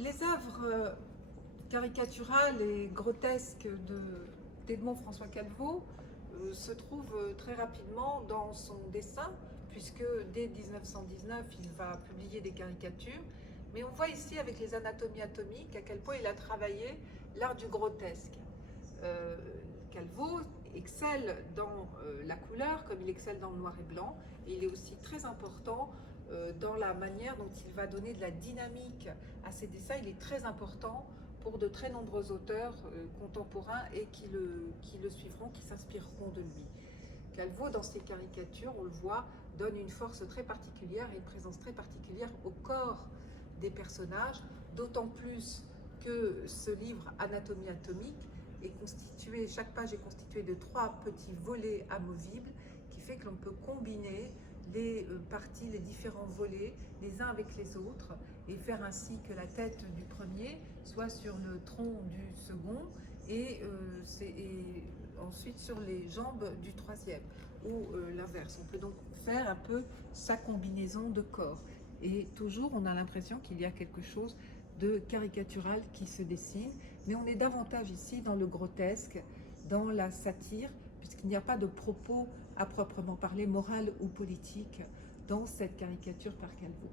Les œuvres caricaturales et grotesques d'Edmond François Calveau se trouvent très rapidement dans son dessin, puisque dès 1919, il va publier des caricatures. Mais on voit ici, avec les anatomies atomiques, à quel point il a travaillé l'art du grotesque. Calveau excelle dans la couleur, comme il excelle dans le noir et blanc, et il est aussi très important dans la manière dont il va donner de la dynamique à ses dessins. Il est très important pour de très nombreux auteurs contemporains et qui le suivront, qui s'inspireront de lui. Calveau, dans ses caricatures, on le voit, donne une force très particulière et une présence très particulière au corps des personnages, d'autant plus que ce livre Anatomie atomique est constitué, chaque page est constituée de 3 petits volets amovibles, qui fait que l'on peut combiner les parties, les différents volets, les uns avec les autres, et faire ainsi que la tête du premier soit sur le tronc du second, et ensuite sur les jambes du troisième, ou l'inverse. On peut donc faire un peu sa combinaison de corps. Et toujours, on a l'impression qu'il y a quelque chose de caricatural qui se dessine, mais on est davantage ici dans le grotesque, dans la satire, puisqu'il n'y a pas de propos à proprement parler, moral ou politique, dans cette caricature par Calveau.